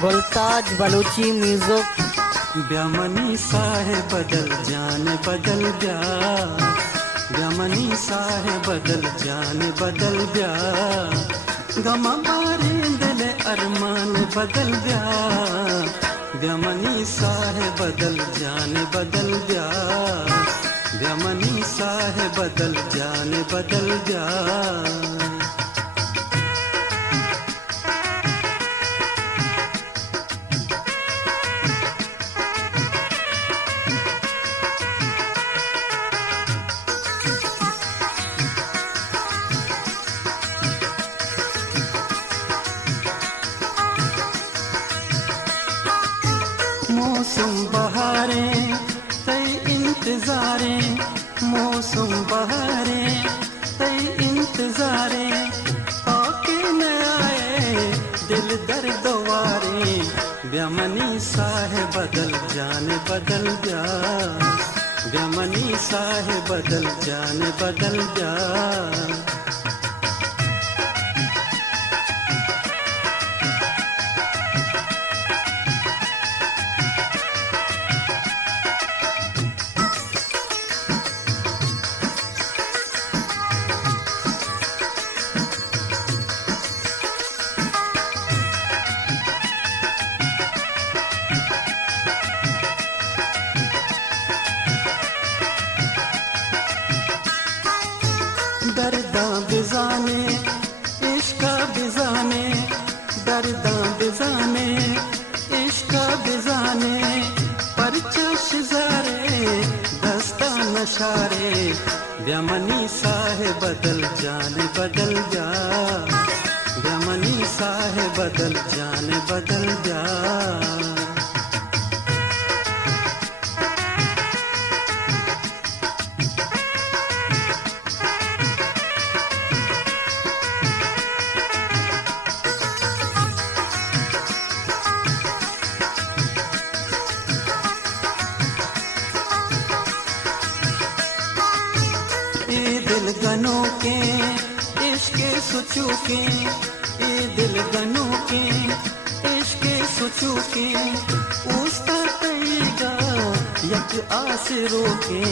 गुलताज Balochi music. ब्यामनी साहे बदल जान बदल ब्या, ब्यामनी साहे बदल जान बदल ब्या, गमा बारे दिल अरमान बदल ब्या, ब्यामनी साहे बदल जान बदल ब्या, ब्यामनी साहे बदल जान बदल ब्या। मौसम बहारे तई इंतजारे, मौसम बहारे तई इंतजारे, आके न आए दिल दर्द वारे, ब्यामनी साहे बदल जान बदल जा, ब्यामनी साहे बदल जान बदल जा। दर्दा बिजाने इश्क बिजाने, दर्दा बिजाने इश्क बिजाने, परचश जारे दस्ता नशारे, ब्यामनी साहे बदल जान बदल जा, ब्यामनी साहे बदल जान बदल जा। दिल गनों के इश्क सुचू के, ये दिल गनों के इश्क सुचू के, उसका तयगा यक आसरो के,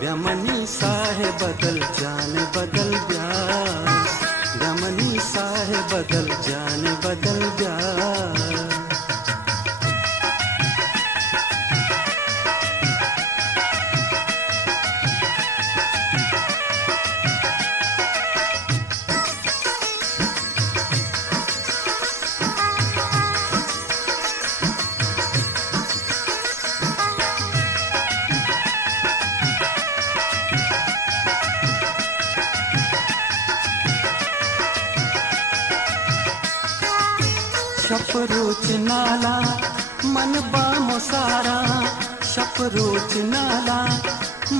ब्यामनी साहे बदल जान बदल जा, ब्यामनी साहे बदल जान बदल जा। शपरोच नाला मन बामो सारा, शपरोच नाला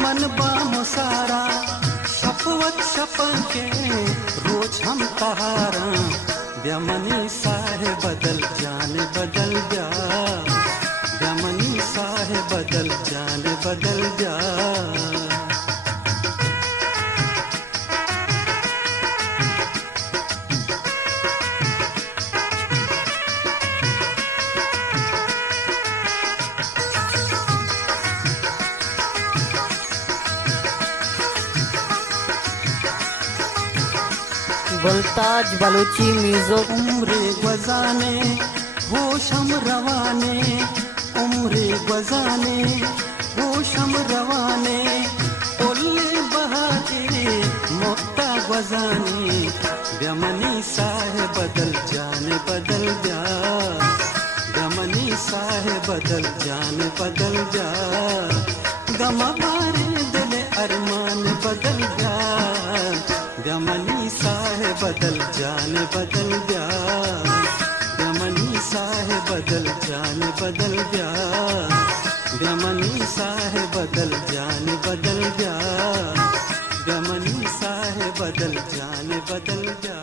मन बामो सारा, शपवत शपके रोज हम तहारा, ब्यामनी साहे बदल जान बदल जा, ब्यामनी साहे बदल जान बदल जा। गुलताज बलूची म्यूजिक। उम्रे गजाने होश हम रवाने, उम्रे गजाने होश हम रवाने, ओले बहारे मोक्ता गजाने, ब्यामनी साहे बदल जान बदल जा, ब्यामनी साहे बदल जान बदल जा, गमा बारे दिल अरमान बदल जा, ब्यामनी साहे बदल जान बदल जा, ब्यामनी साहे बदल जान बदल जा, ब्यामनी साहे बदल जान बदल जा, ब्यामनी साहे बदल जान बदल जा।